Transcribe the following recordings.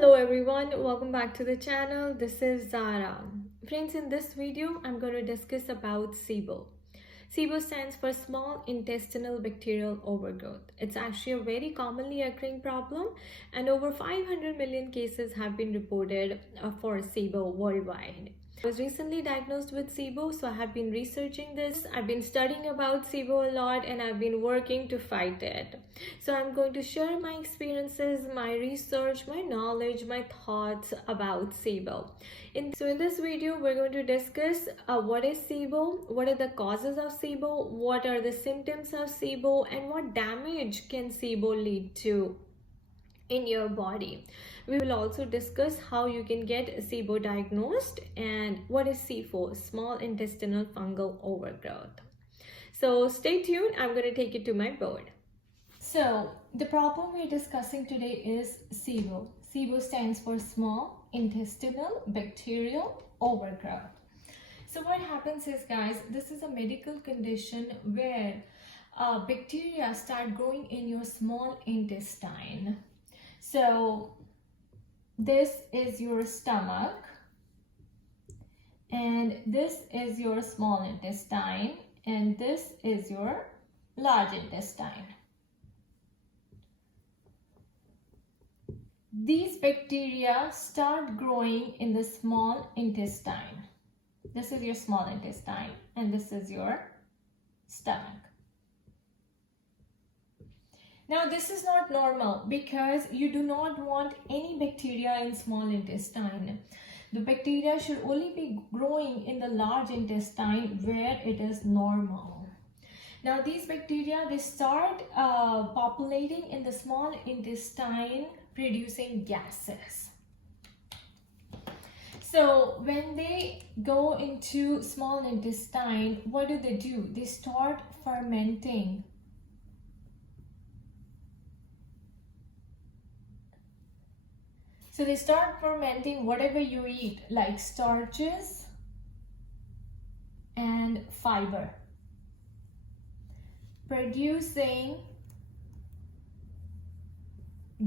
Hello everyone, welcome back to the channel. This is Zara. Friends, in this video I'm going to discuss about SIBO. SIBO stands for small intestinal bacterial overgrowth. It's actually a very commonly occurring problem and over 500 million cases have been reported for SIBO worldwide. I was recently diagnosed with SIBO, so I have been researching this. I've been studying about SIBO a lot and I've been working to fight it. So I'm going to share my experiences, my research, my knowledge, my thoughts about SIBO. In this video, we're going to discuss what is SIBO, what are the causes of SIBO, what are the symptoms of SIBO, and what damage can SIBO lead to in your body. We will also discuss how you can get SIBO diagnosed and what is SIFO, small intestinal fungal overgrowth. So stay tuned, I'm going to take you to my board. So the problem we're discussing today is SIBO. SIBO stands for small intestinal bacterial overgrowth. So what happens is, guys, this is a medical condition where bacteria start growing in your small intestine. So this is your stomach and this is your small intestine and this is your large intestine. These bacteria start growing in the small intestine. This is your small intestine and this is your stomach. Now this is not normal because you do not want any bacteria in small intestine. The bacteria should only be growing in the large intestine where it is normal. Now these bacteria, they start populating in the small intestine, producing gases. So when they go into small intestine, what do? They start fermenting. So they start fermenting whatever you eat, like starches and fiber, producing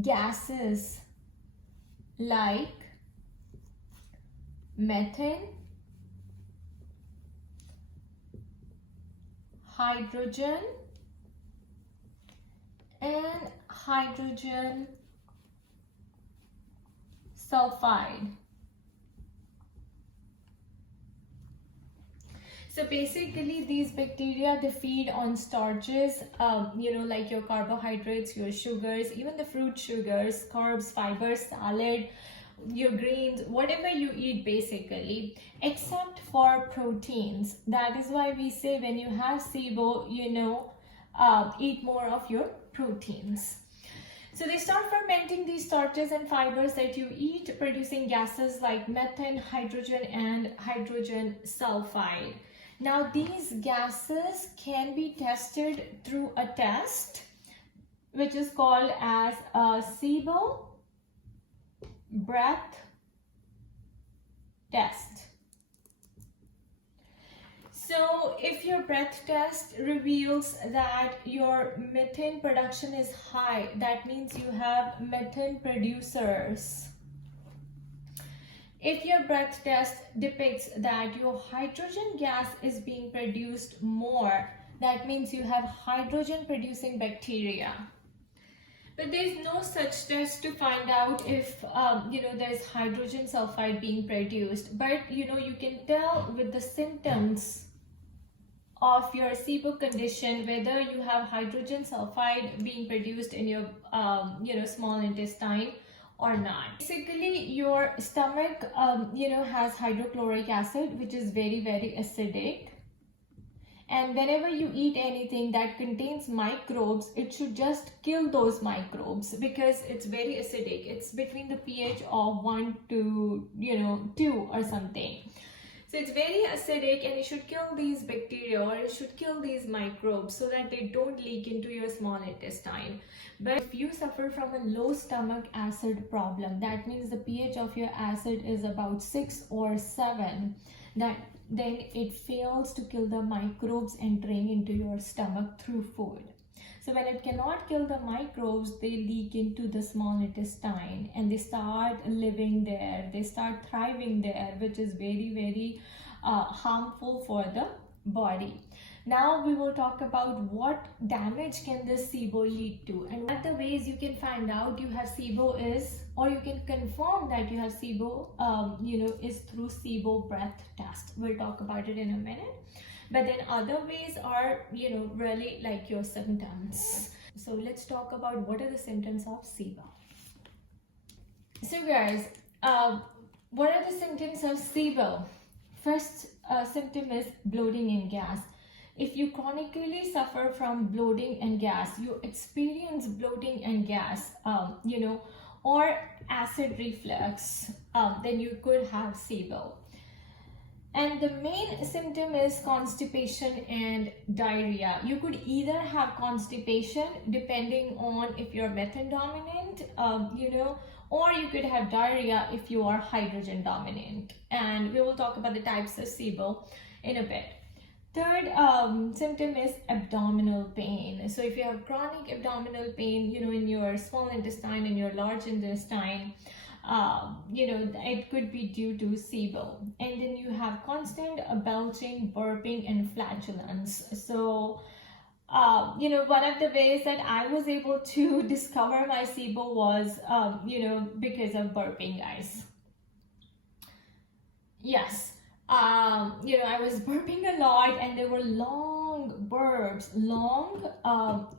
gases like methane, hydrogen, and hydrogen sulfide. So basically these bacteria, they feed on starches, like your carbohydrates, your sugars, even the fruit sugars, carbs, fibers, salad, your greens, whatever you eat basically, except for proteins. That is why we say when you have SIBO, eat more of your proteins. So they start fermenting these starches and fibers that you eat, producing gases like methane, hydrogen, and hydrogen sulfide. Now these gases can be tested through a test which is called as a SIBO breath test. So if your breath test reveals that your methane production is high, that means you have methane producers. If your breath test depicts that your hydrogen gas is being produced more, that means you have hydrogen producing bacteria. But there is no such test to find out if there is hydrogen sulfide being produced. But you can tell with the symptoms of your SIBO condition whether you have hydrogen sulfide being produced in your small intestine or not. Basically your stomach has hydrochloric acid, which is very, very acidic, and whenever you eat anything that contains microbes, it should just kill those microbes because it's very acidic. It's between the pH of 1 to 2 or something. So it's very acidic and it should kill these bacteria or it should kill these microbes so that they don't leak into your small intestine. But if you suffer from a low stomach acid problem, that means the pH of your acid is about 6 or 7, then it fails to kill the microbes entering into your stomach through food. So when it cannot kill the microbes, they leak into the small intestine and they start living there, they start thriving there, which is very, very harmful for the body. Now we will talk about what damage can this SIBO lead to, and one of the ways you can find out you have SIBO is, or you can confirm that you have SIBO, is through SIBO breath test. We'll talk about it in a minute. But then other ways are, really like your symptoms. So let's talk about what are the symptoms of SIBO. So guys, what are the symptoms of SIBO? First symptom is bloating and gas. If you chronically suffer from bloating and gas, you experience bloating and gas, or acid reflux, then you could have SIBO. And the main symptom is constipation and diarrhea. You could either have constipation depending on if you're methane dominant, or you could have diarrhea if you are hydrogen dominant. And we will talk about the types of SIBO in a bit. Third symptom is abdominal pain. So if you have chronic abdominal pain, in your small intestine and your large intestine, it could be due to SIBO. And then you have constant belching, burping, and flatulence. So, one of the ways that I was able to discover my SIBO was, because of burping, guys. Yes. I was burping a lot, and there were long burps,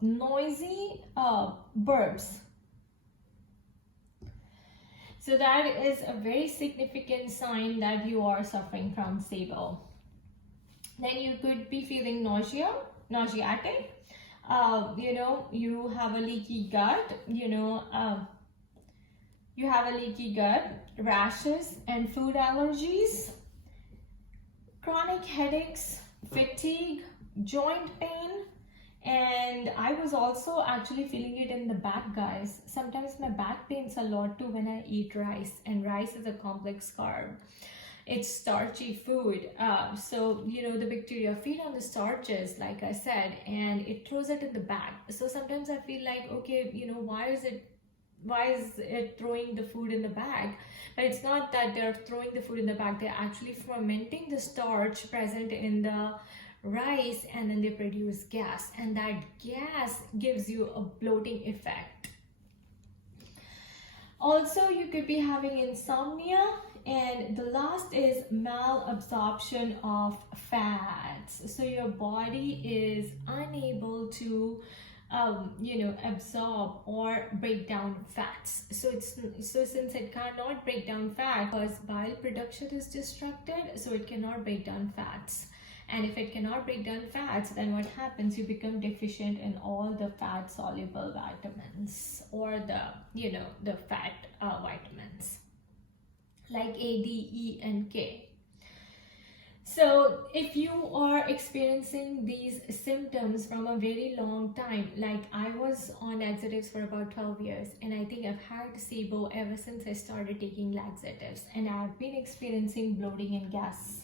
noisy burps. So that is a very significant sign that you are suffering from SIBO. Then you could be feeling nauseatic. You have a leaky gut. You have a leaky gut, rashes, and food allergies. Chronic headaches, fatigue, joint pain, and I was also actually feeling it in the back, guys. Sometimes my back pains a lot too when I eat rice, and rice is a complex carb. It's starchy food, so the bacteria feed on the starches, like I said, and it throws it in the back. So sometimes I feel like, okay, why is it throwing the food in the bag? But it's not that they're throwing the food in the bag, they're actually fermenting the starch present in the rice, and then they produce gas, and that gas gives you a bloating effect. Also, you could be having insomnia, and the last is malabsorption of fats. So your body is unable to absorb or break down fats. So since it cannot break down fat, because bile production is disrupted, so it cannot break down fats. And if it cannot break down fats, then what happens? You become deficient in all the fat soluble vitamins, or the fat vitamins like A, D, E, and K. So if you are experiencing these symptoms from a very long time, like I was on laxatives for about 12 years, and I think I've had SIBO ever since I started taking laxatives, and I've been experiencing bloating and gas,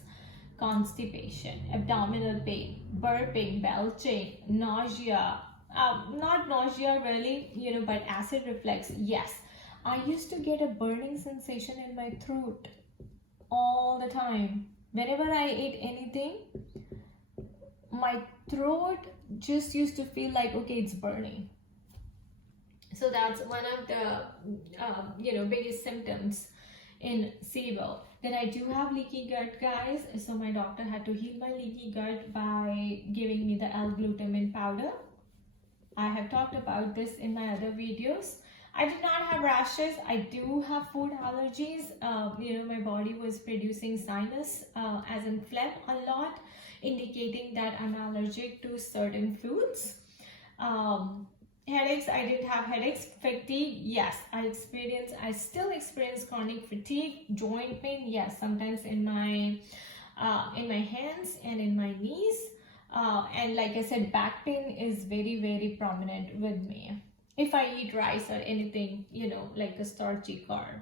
constipation, abdominal pain, burping, belching, nausea, not nausea really, but acid reflux. Yes, I used to get a burning sensation in my throat all the time. Whenever I ate anything, my throat just used to feel like, okay, it's burning. So that's one of the biggest symptoms in SIBO. Then I do have leaky gut, guys. So my doctor had to heal my leaky gut by giving me the L-glutamine powder. I have talked about this in my other videos. I did not have rashes. I do have food allergies. My body was producing sinus as in phlegm a lot, indicating that I'm allergic to certain foods. Headaches, I didn't have headaches. Fatigue, yes, I still experience chronic fatigue. Joint pain, yes, sometimes in my hands and in my knees. And like I said, back pain is very, very prominent with me if I eat rice or anything, like a starchy carb.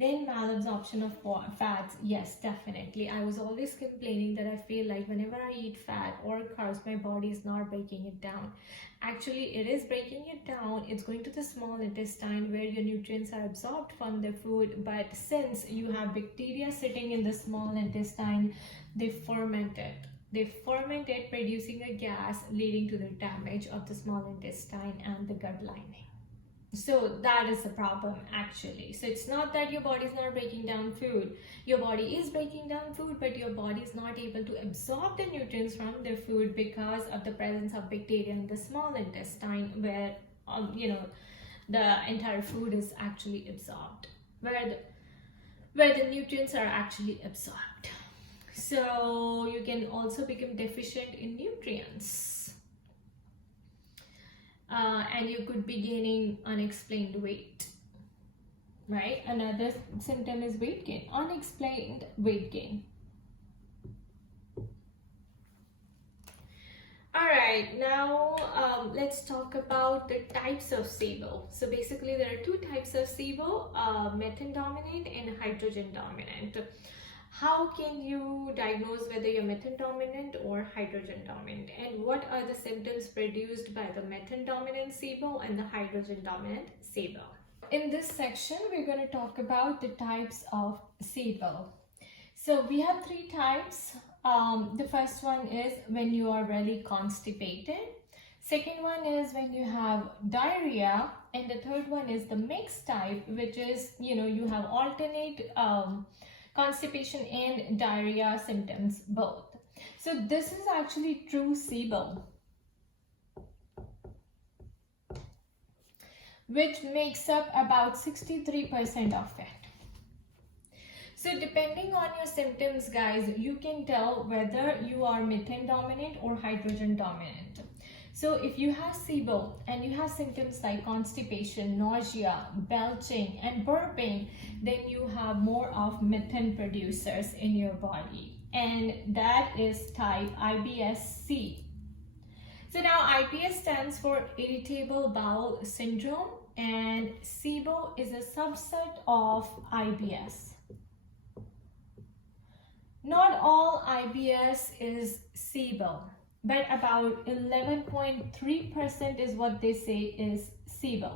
Then malabsorption of fats, yes, definitely. I was always complaining that I feel like whenever I eat fat or carbs, my body is not breaking it down. Actually, it is breaking it down. It's going to the small intestine where your nutrients are absorbed from the food. But since you have bacteria sitting in the small intestine, they ferment it. They ferment it, producing a gas leading to the damage of the small intestine and the gut lining. So that is the problem actually. So it's not that your body is not breaking down food. Your body is breaking down food, but your body is not able to absorb the nutrients from the food because of the presence of bacteria in the small intestine where the entire food is actually absorbed, where the nutrients are actually absorbed. So you can also become deficient in nutrients. And you could be gaining unexplained weight, right? Another symptom is weight gain, unexplained weight gain. All right, now let's talk about the types of SIBO. So basically there are two types of SIBO, methane dominant and hydrogen dominant. How can you diagnose whether you're methane dominant or hydrogen dominant, and what are the symptoms produced by the methane dominant SIBO and the hydrogen dominant SIBO? In this section, we're going to talk about the types of SIBO. So we have three types. The first one is when you are really constipated. Second one is when you have diarrhea, and the third one is the mixed type, which is you have alternate constipation and diarrhea symptoms both. So this is actually true SIBO, which makes up about 63% of it. So depending on your symptoms, guys, you can tell whether you are methane dominant or hydrogen dominant. So if you have SIBO and you have symptoms like constipation, nausea, belching, and burping, then you have more of methane producers in your body, and that is type IBS-C. So now IBS stands for irritable bowel syndrome, and SIBO is a subset of IBS. Not all IBS is SIBO, but about 11.3% is what they say is SIBO.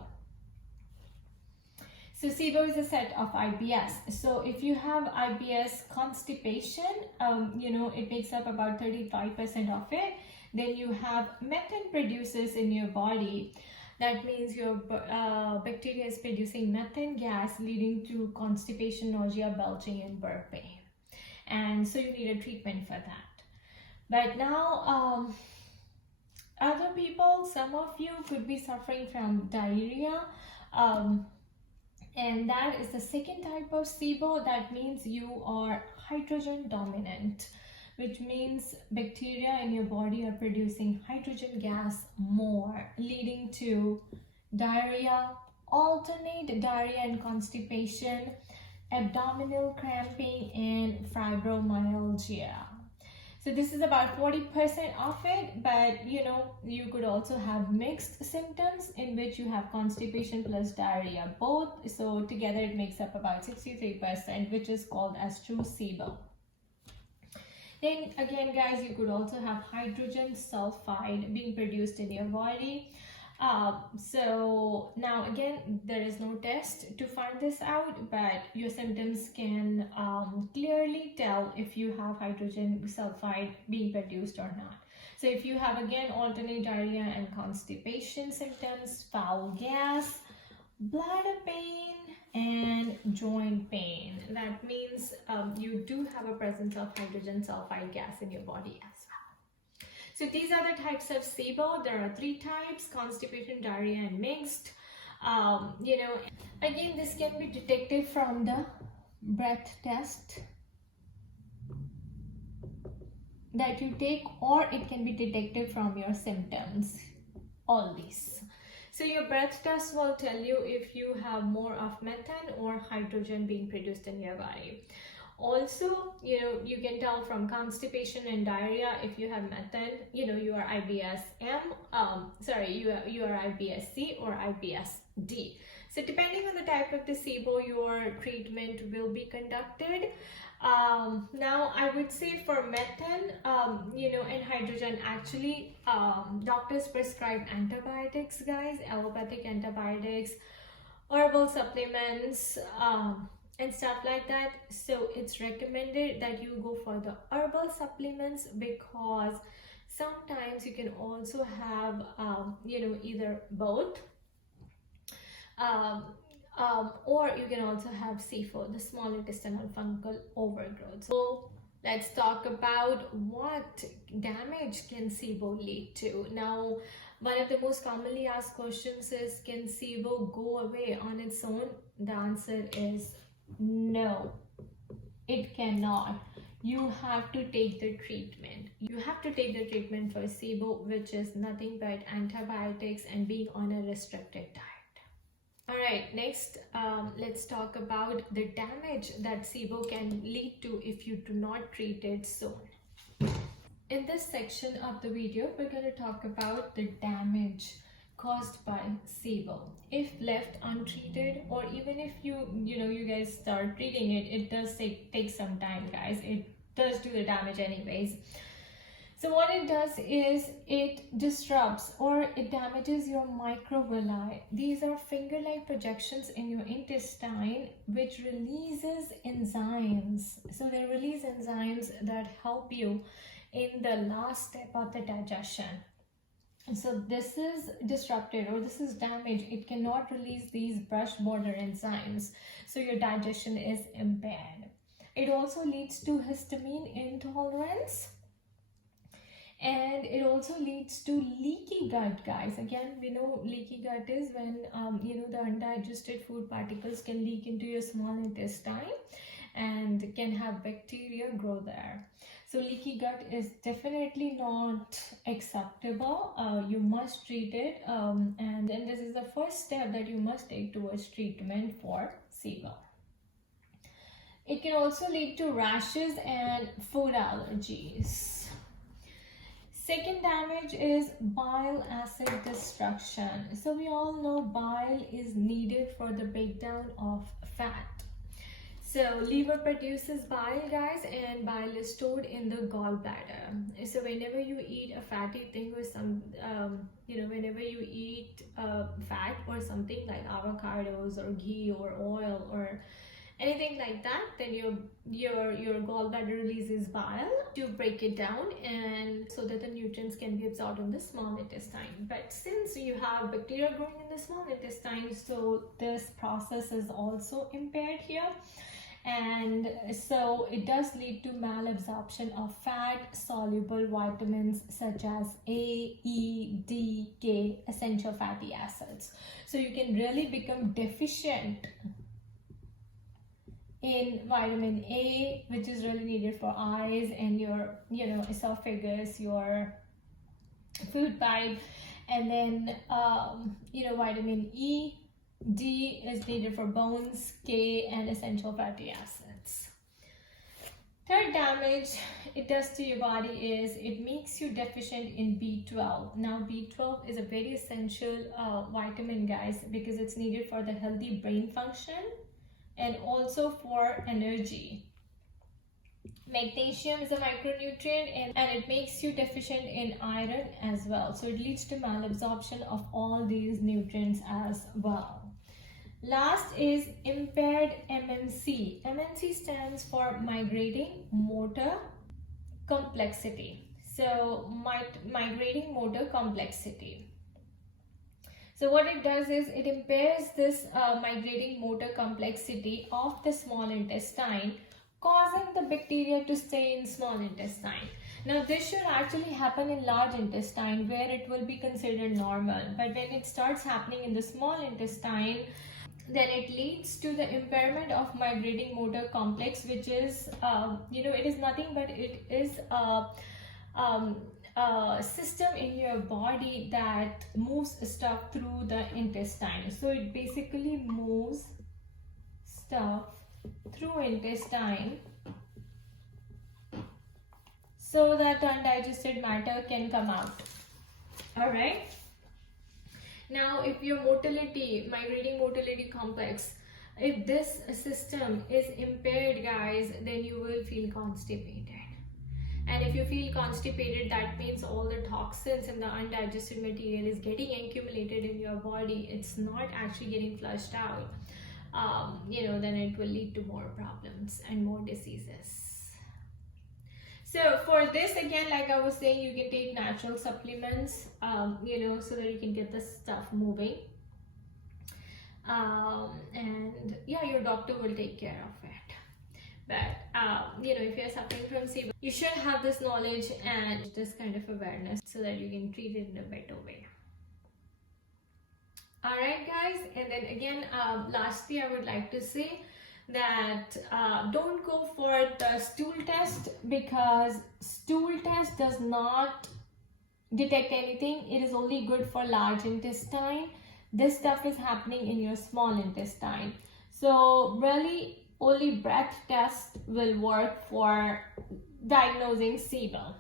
So SIBO is a set of IBS. So if you have IBS constipation, it makes up about 35% of it. Then you have methane producers in your body. That means your bacteria is producing methane gas, leading to constipation, nausea, belching, and burping. And so you need a treatment for that. But now, other people, some of you could be suffering from diarrhea, and that is the second type of SIBO. That means you are hydrogen dominant, which means bacteria in your body are producing hydrogen gas more, leading to diarrhea, alternate diarrhea and constipation, abdominal cramping, and fibromyalgia. So this is about 40% of it, but you could also have mixed symptoms in which you have constipation plus diarrhea both. So together it makes up about 63%, which is called as true SIBO. Then again, guys, you could also have hydrogen sulfide being produced in your body. So now again, there is no test to find this out, but your symptoms can clearly tell if you have hydrogen sulfide being produced or not. So if you have again alternate diarrhea and constipation symptoms, foul gas, bladder pain, and joint pain, that means you do have a presence of hydrogen sulfide gas in your body as well. So these are the types of SIBO. There are three types: constipation, diarrhea, and mixed. Again, this can be detected from the breath test that you take, or it can be detected from your symptoms, all these. So your breath test will tell you if you have more of methane or hydrogen being produced in your body. Also, you can tell from constipation and diarrhea if you have methane, you are IBS-M, you are IBS-C or IBS-D. So depending on the type of the SIBO, your treatment will be conducted. Now I would say for methane, and hydrogen, actually, doctors prescribe antibiotics, guys, allopathic antibiotics, herbal supplements, and stuff like that. So it's recommended that you go for the herbal supplements, because sometimes you can also have, either both, um, or you can also have SIFO, the small intestinal fungal overgrowth. So let's talk about what damage can SIBO lead to. Now, one of the most commonly asked questions is, can SIBO go away on its own? The answer is no, it cannot. You have to take the treatment. You have to take the treatment for SIBO, which is nothing but antibiotics and being on a restricted diet. Alright, next, let's talk about the damage that SIBO can lead to if you do not treat it soon. In this section of the video, we're going to talk about the damage caused by SIBO. If left untreated, or even if you guys start treating it, it does take some time, guys. It does do the damage anyways. So what it does is it disrupts or it damages your microvilli. These are finger-like projections in your intestine which releases enzymes. So they release enzymes that help you in the last step of the digestion. And so this is disrupted, or this is damaged. It cannot release these brush border enzymes. So your digestion is impaired. It also leads to histamine intolerance. And it also leads to leaky gut, guys. Again, we know leaky gut is when the undigested food particles can leak into your small intestine and can have bacteria grow there. So leaky gut is definitely not acceptable. You must treat it, and then this is the first step that you must take towards treatment for SIBO. It can also lead to rashes and food allergies. Second damage is bile acid destruction. So we all know bile is needed for the breakdown of fat. So liver produces bile, guys, and bile is stored in the gallbladder. So whenever you eat a fatty thing or whenever you eat fat or something like avocados or ghee or oil or anything like that, then your gallbladder releases bile to break it down, and so that the nutrients can be absorbed in the small intestine. But since you have bacteria growing in the small intestine, so this process is also impaired here, and so it does lead to malabsorption of fat soluble vitamins such as A, E, D, K, essential fatty acids. So you can really become deficient in vitamin A, which is really needed for eyes and your esophagus, your food pipe, and then vitamin E, D is needed for bones, K, and essential fatty acids. Third damage it does to your body is it makes you deficient in B12. Now B12 is a very essential vitamin, guys, because it's needed for the healthy brain function and also for energy. Magnesium is a micronutrient and it makes you deficient in iron as well. So it leads to malabsorption of all these nutrients as well. Last is impaired M.Sc. M.Sc stands for migrating motor complexity. So migrating motor complexity. So what it does is it impairs this migrating motor complexity of the small intestine, causing the bacteria to stay in small intestine. Now this should actually happen in large intestine where it will be considered normal. But when it starts happening in the small intestine, then it leads to the impairment of migrating motor complex, which is, it is nothing but it is a system in your body that moves stuff through the intestine. So it basically moves stuff through intestine so that the undigested matter can come out. All right. Now, if your motility, migrating motility complex, if this system is impaired, guys, then you will feel constipated. And if you feel constipated, that means all the toxins and the undigested material is getting accumulated in your body. It's not actually getting flushed out. Then it will lead to more problems and more diseases. So for this, again, like I was saying, you can take natural supplements, so that you can get this stuff moving. And yeah, your doctor will take care of it. But if you're suffering from SIBO, you should have this knowledge and this kind of awareness so that you can treat it in a better way. Alright guys, and then again, lastly I would like to say that don't go for the stool test, because stool test does not detect anything. It is only good for large intestine. This stuff is happening in your small intestine. So really only breath test will work for diagnosing SIBO.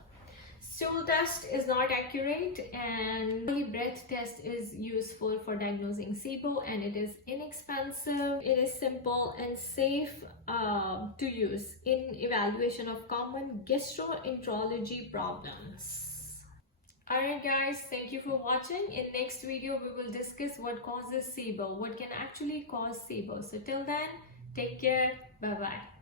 Stool test is not accurate, and only breath test is useful for diagnosing SIBO, and it is inexpensive, it is simple and safe to use in evaluation of common gastroenterology problems. Alright guys, thank you for watching. In next video we will discuss what causes SIBO, what can actually cause SIBO. So till then, take care, bye bye.